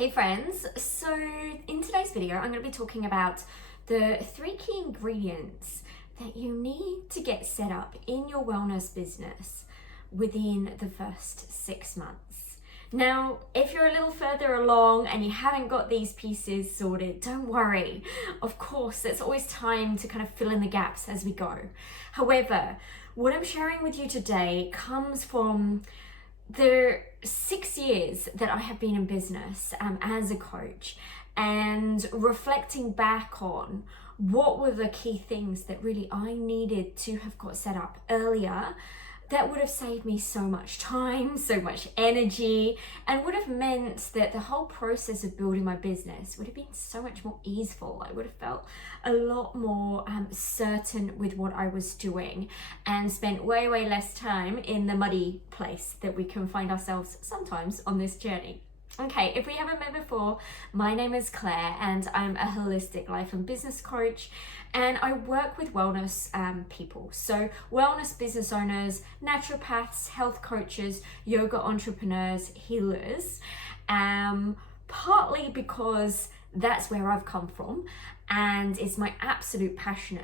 Hey friends, so in today's video I'm going to be talking about the 3 key ingredients that you need to get set up in your wellness business within the first 6 months. Now, if you're a little further along and you haven't got these pieces sorted, don't worry. Of course, there's always time to kind of fill in the gaps as we go. However, what I'm sharing with you today comes from the 6 years that I have been in business as a coach, and reflecting back on what were the key things that really I needed to have got set up earlier that would have saved me so much time, so much energy, and would have meant that the whole process of building my business would have been so much more easeful. I would have felt a lot more certain with what I was doing and spent way less time in the muddy place that we can find ourselves sometimes on this journey. Okay, if we haven't met before, my name is Claire and I'm a holistic life and business coach, and I work with wellness people. So wellness business owners, naturopaths, health coaches, yoga entrepreneurs, healers, partly because that's where I've come from and it's my absolute passion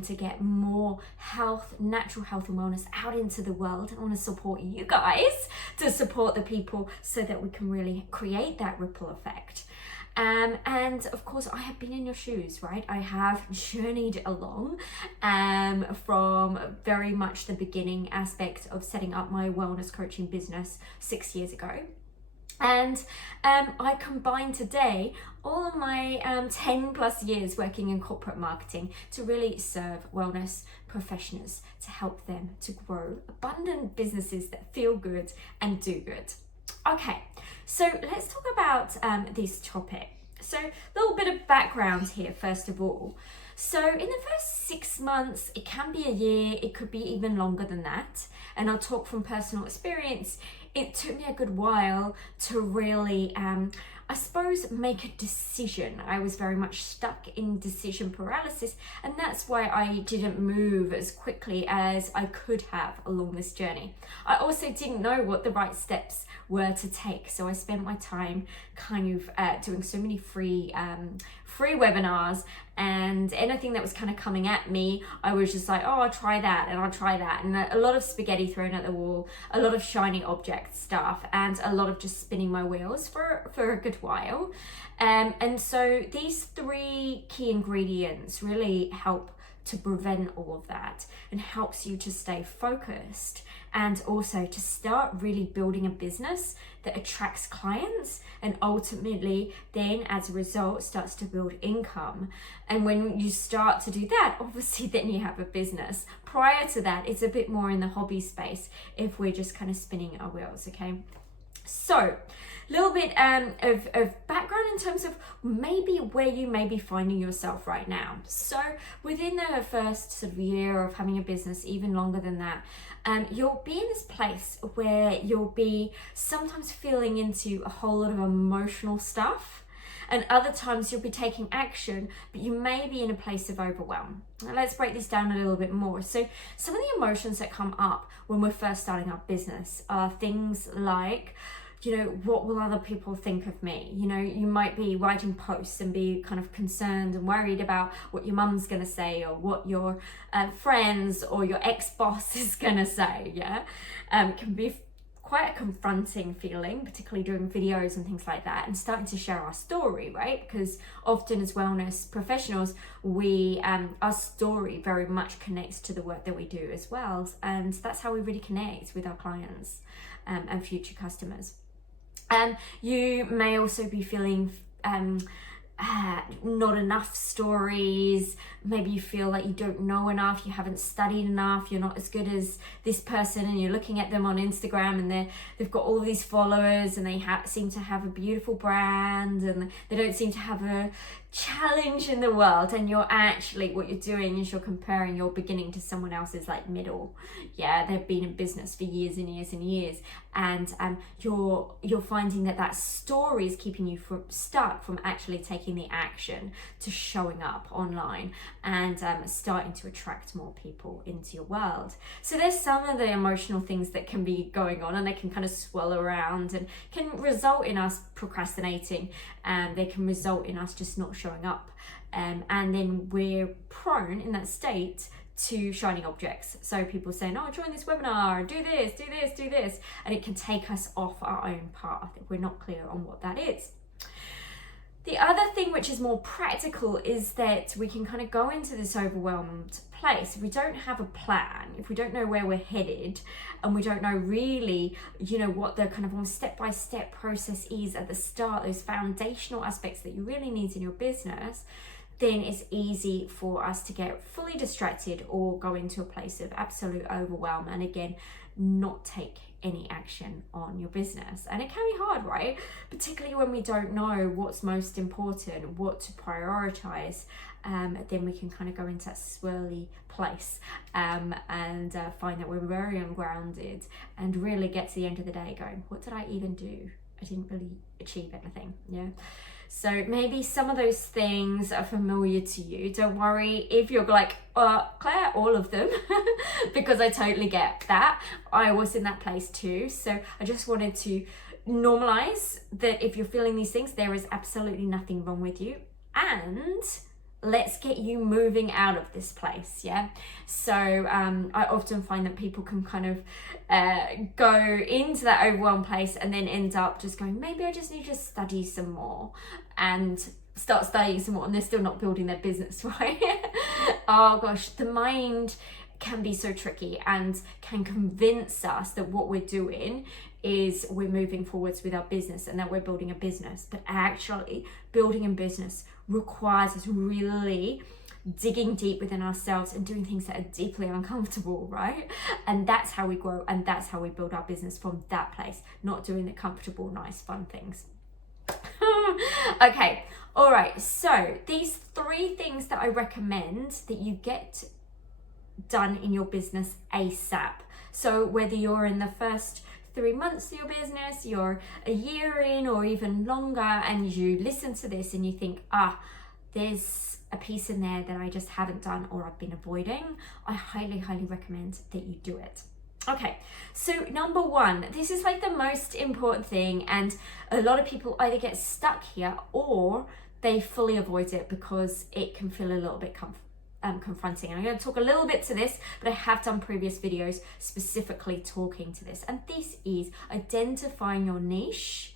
to get more health, natural health and wellness out into the world. I want to support you guys to support the people so that we can really create that ripple effect. And of course, I have been in your shoes, right? I have journeyed along from very much the beginning aspect of setting up my wellness coaching business 6 years ago. And I combine today all of my 10 plus years working in corporate marketing to really serve wellness professionals, to help them to grow abundant businesses that feel good and do good. Okay, so let's talk about this topic. So a little bit of background here, first of all. So in the first 6 months, it can be a year, it could be even longer than that. And I'll talk from personal experience. It took me a good while to really, I suppose, make a decision. I was very much stuck in decision paralysis, and that's why I didn't move as quickly as I could have along this journey. I also didn't know what the right steps were to take, so I spent my time kind of doing so many free webinars, and anything that was kind of coming at me, I was just like, oh, I'll try that and I'll try that, and a lot of spaghetti thrown at the wall, a lot of shiny object stuff, and a lot of just spinning my wheels for a good while. And so these 3 key ingredients really help to prevent all of that and helps you to stay focused, and also to start really building a business that attracts clients and ultimately then as a result starts to build income. And when you start to do that, obviously then you have a business. Prior to that, it's a bit more in the hobby space if we're just kind of spinning our wheels, okay? So a little bit of background in terms of maybe where you may be finding yourself right now. So within the first sort of year of having a business, even longer than that, you'll be in this place where you'll be sometimes feeling into a whole lot of emotional stuff, and other times you'll be taking action, but you may be in a place of overwhelm. Now, let's break this down a little bit more. So some of the emotions that come up when we're first starting our business are things like, you know, what will other people think of me? You know, you might be writing posts and be kind of concerned and worried about what your mum's gonna say, or what your friends or your ex-boss is gonna say, yeah? It can be quite a confronting feeling, particularly doing videos and things like that, and starting to share our story, right? Because often as wellness professionals, our story very much connects to the work that we do as well, and that's how we really connect with our clients and future customers. You may also be feeling not enough stories. Maybe you feel like you don't know enough, you haven't studied enough, you're not as good as this person, and you're looking at them on Instagram and they've got all these followers and they seem to have a beautiful brand and they don't seem to have a challenge in the world, and you're actually, what you're doing is you're comparing your beginning to someone else's like middle. Yeah, they've been in business for years and years and years, and you're finding that story is keeping you stuck from actually taking taking the action to showing up online and starting to attract more people into your world. So there's some of the emotional things that can be going on, and they can kind of swirl around and can result in us procrastinating, and they can result in us just not showing up. And then we're prone in that state to shining objects. So people saying, oh, join this webinar, do this, do this, do this. And it can take us off our own path if we're not clear on what that is. The other thing which is more practical is that we can kind of go into this overwhelmed place. If we don't have a plan, if we don't know where we're headed, and we don't know really, what the kind of almost step-by-step process is at the start, those foundational aspects that you really need in your business, then it's easy for us to get fully distracted or go into a place of absolute overwhelm, and again, not take any action on your business. And it can be hard, right? Particularly when we don't know what's most important, what to prioritize. Then we can kind of go into that swirly place and find that we're very ungrounded and really get to the end of the day going, what did I even do? I didn't really achieve anything. Yeah. So maybe some of those things are familiar to you. Don't worry if you're like, Claire, all of them, because I totally get that. I was in that place too. So I just wanted to normalize that if you're feeling these things, there is absolutely nothing wrong with you. And let's get you moving out of this place. Yeah. So I often find that people can kind of go into that overwhelmed place and then end up just going, maybe I just need to study some more, and start studying some more, and they're still not building their business, right? Oh gosh, the mind can be so tricky and can convince us that what we're doing is we're moving forwards with our business and that we're building a business. But actually, building a business requires us really digging deep within ourselves and doing things that are deeply uncomfortable, right? And that's how we grow, and that's how we build our business, from that place, not doing the comfortable, nice, fun things. Okay, all right, so these 3 things that I recommend that you get done in your business ASAP. So whether you're in the first 3 months of your business, you're a year in, or even longer, and you listen to this and you think, there's a piece in there that I just haven't done or I've been avoiding, I highly, highly recommend that you do it. Okay, so number 1, this is like the most important thing, and a lot of people either get stuck here or they fully avoid it because it can feel a little bit confronting. And I'm going to talk a little bit to this, but I have done previous videos specifically talking to this. And this is identifying your niche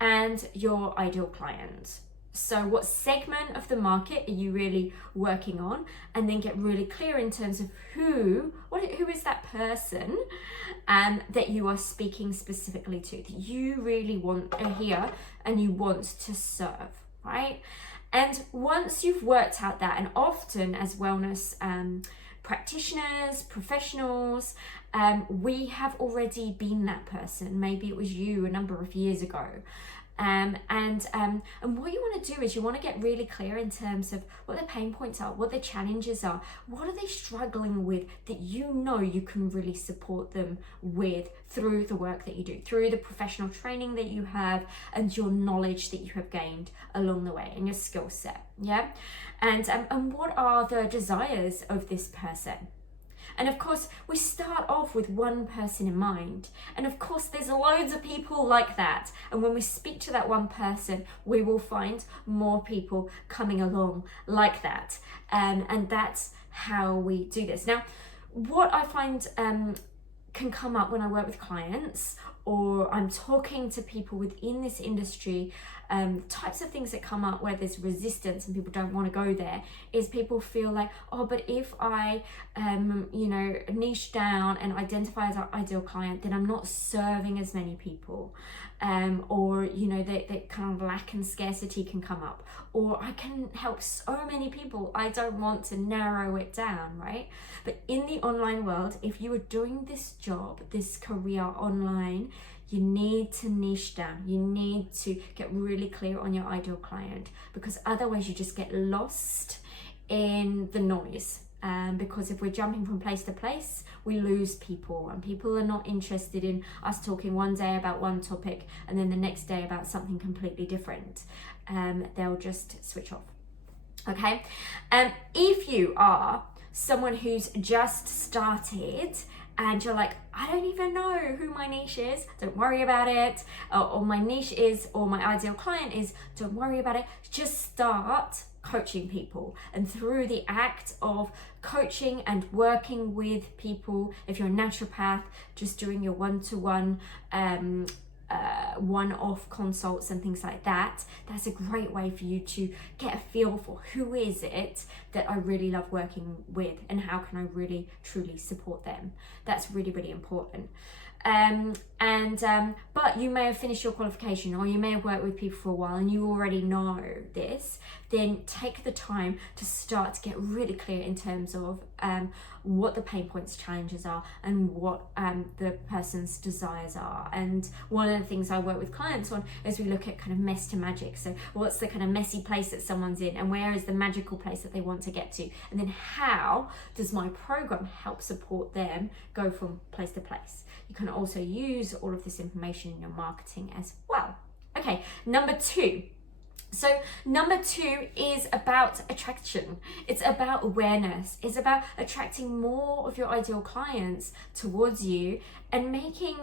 and your ideal client. So what segment of the market are you really working on? And then get really clear in terms of who is that person that you are speaking specifically to, that you really want to hear and you want to serve, right? And once you've worked out that, and often as wellness practitioners, professionals, we have already been that person. Maybe it was you a number of years ago. And what you want to do is you want to get really clear in terms of what their pain points are, what their challenges are, what are they struggling with that you can really support them with through the work that you do, through the professional training that you have and your knowledge that you have gained along the way and your skill set, yeah? And what are the desires of this person? And of course, we start off with one person in mind. And of course, there's loads of people like that. And when we speak to that one person, we will find more people coming along like that. And that's how we do this. Now, what I find can come up when I work with clients or I'm talking to people within this industry, types of things that come up where there's resistance and people don't want to go there is people feel like, but if I, niche down and identify as our ideal client, then I'm not serving as many people. Or that kind of lack and scarcity can come up, or I can help so many people, I don't want to narrow it down, right? But in the online world, if you are doing this job, this career online, you need to niche down. You need to get really clear on your ideal client, because otherwise you just get lost in the noise Because if we're jumping from place to place, we lose people, and people are not interested in us talking one day about one topic and then the next day about something completely different. They'll just switch off. Okay, if you are someone who's just started and you're like, I don't even know who my niche is, don't worry about it, or my niche is, or my ideal client is, don't worry about it. Just start coaching people, and through the act of coaching and working with people, if you're a naturopath, just doing your one-to-one one-off consults and things like that, that's a great way for you to get a feel for who is it that I really love working with and how can I really truly support them. That's really, really important. But you may have finished your qualification, or you may have worked with people for a while and you already know this. Then take the time to start to get really clear in terms of what the pain points, challenges are, and what the person's desires are. And one of the things I work with clients on is we look at kind of mess to magic. So what's the kind of messy place that someone's in, and where is the magical place that they want to get to, and then how does my program help support them go from place to place. You can also use all of this information in your marketing as well. Okay, number two. So number two is about attraction. It's about awareness. It's about attracting more of your ideal clients towards you and making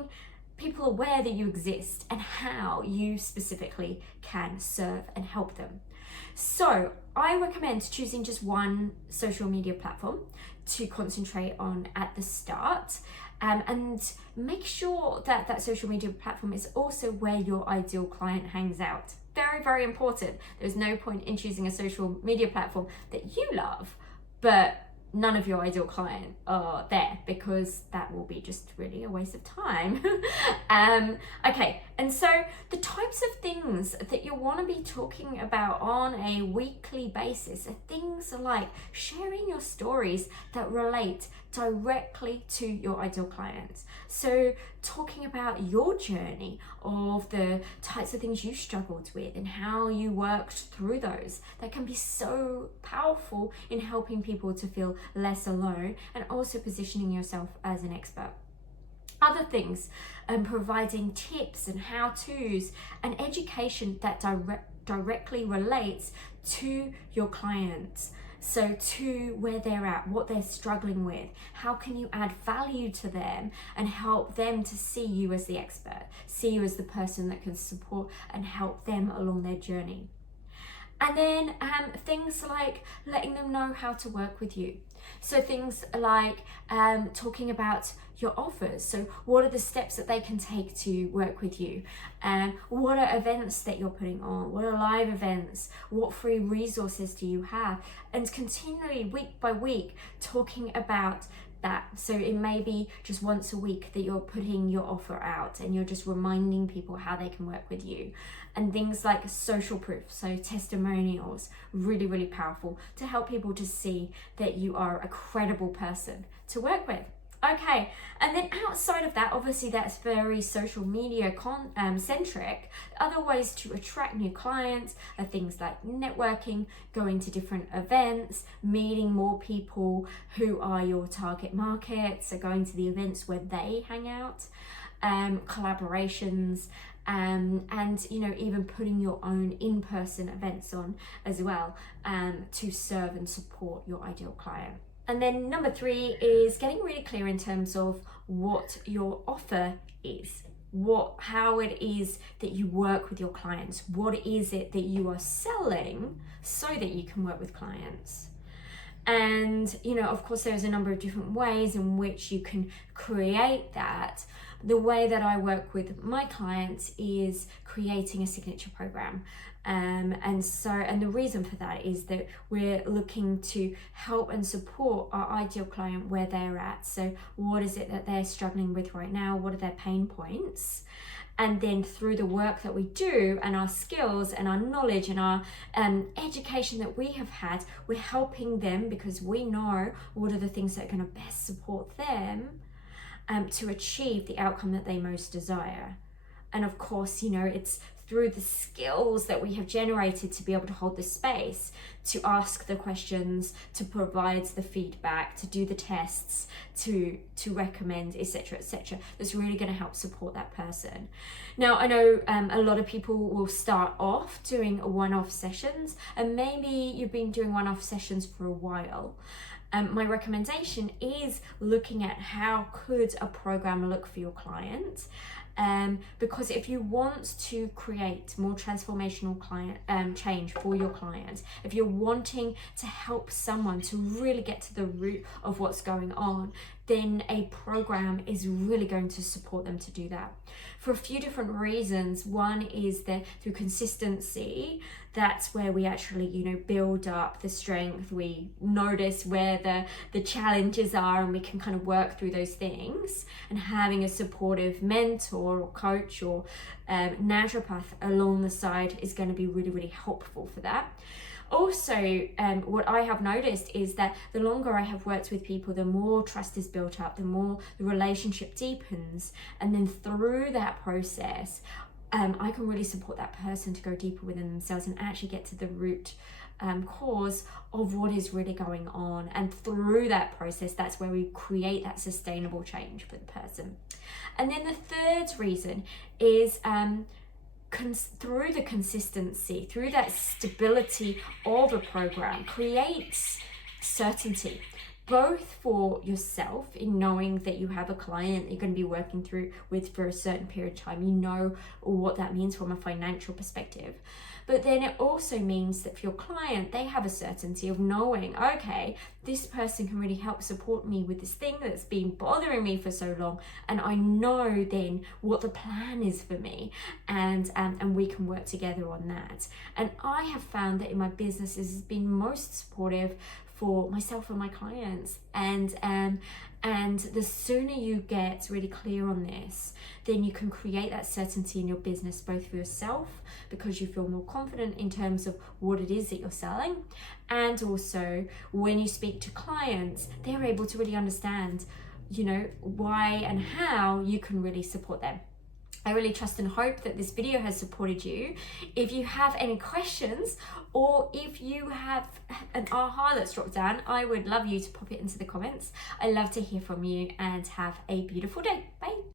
people aware that you exist and how you specifically can serve and help them. So I recommend choosing just one social media platform to concentrate on at the start. And make sure that that social media platform is also where your ideal client hangs out. Very, very important. There's no point in choosing a social media platform that you love, but none of your ideal client are there, because that will be just really a waste of time. Okay, and so the types of things that you want to be talking about on a weekly basis are things like sharing your stories that relate directly to your ideal clients. So talking about your journey of the types of things you struggled with and how you worked through those, that can be so powerful in helping people to feel less alone, and also positioning yourself as an expert. Other things, providing tips and how-tos and education that directly relates to your clients. So to where they're at, what they're struggling with, how can you add value to them and help them to see you as the expert, see you as the person that can support and help them along their journey. And then things like letting them know how to work with you. So things like talking about your offers. So what are the steps that they can take to work with you? What are events that you're putting on? What are live events? What free resources do you have? And continually, week by week, talking about that. So it may be just once a week that you're putting your offer out and you're just reminding people how they can work with you. And things like social proof, so testimonials, really, really powerful to help people to see that you are a credible person to work with. Okay, and then outside of that, obviously that's very social media centric. Other ways to attract new clients are things like networking, going to different events, meeting more people who are your target market, so going to the events where they hang out, collaborations, and even putting your own in-person events on as well, to serve and support your ideal client. And then number three is getting really clear in terms of what your offer is, how it is that you work with your clients, what is it that you are selling so that you can work with clients. And, of course, there's a number of different ways in which you can create that. The way that I work with my clients is creating a signature program. And the reason for that is that we're looking to help and support our ideal client where they're at. So what is it that they're struggling with right now? What are their pain points? And then through the work that we do and our skills and our knowledge and our education that we have had, we're helping them because we know what are the things that are going to best support them to achieve the outcome that they most desire. And of course, it's through the skills that we have generated to be able to hold this space, to ask the questions, to provide the feedback, to do the tests, to recommend, etc., etc. That's really going to help support that person. Now, I know a lot of people will start off doing one-off sessions, and maybe you've been doing one-off sessions for a while. My recommendation is looking at how could a program look for your client. Because if you want to create more transformational client change for your clients, if you're wanting to help someone to really get to the root of what's going on, then a program is really going to support them to do that for a few different reasons. One is that through consistency, that's where we actually, build up the strength. We notice where the challenges are, and we can kind of work through those things. And having a supportive mentor or coach or naturopath along the side is going to be really, really helpful for that. Also, what I have noticed is that the longer I have worked with people, the more trust is built up, the more the relationship deepens. And then through that process, I can really support that person to go deeper within themselves and actually get to the root cause of what is really going on. And through that process, that's where we create that sustainable change for the person. And then the third reason is through the consistency, through that stability of a program, creates certainty, both for yourself in knowing that you have a client that you're going to be working with for a certain period of time. You know what that means from a financial perspective. But then it also means that for your client, they have a certainty of knowing, okay, this person can really help support me with this thing that's been bothering me for so long. And I know then what the plan is for me, and we can work together on that. And I have found that in my business, has been most supportive for myself and my clients. And the sooner you get really clear on this, then you can create that certainty in your business, both for yourself, because you feel more confident in terms of what it is that you're selling. And also when you speak to clients, they're able to really understand, why and how you can really support them. I really trust and hope that this video has supported you. If you have any questions, or if you have an aha that's dropped down, I would love you to pop it into the comments. I love to hear from you, and have a beautiful day. Bye.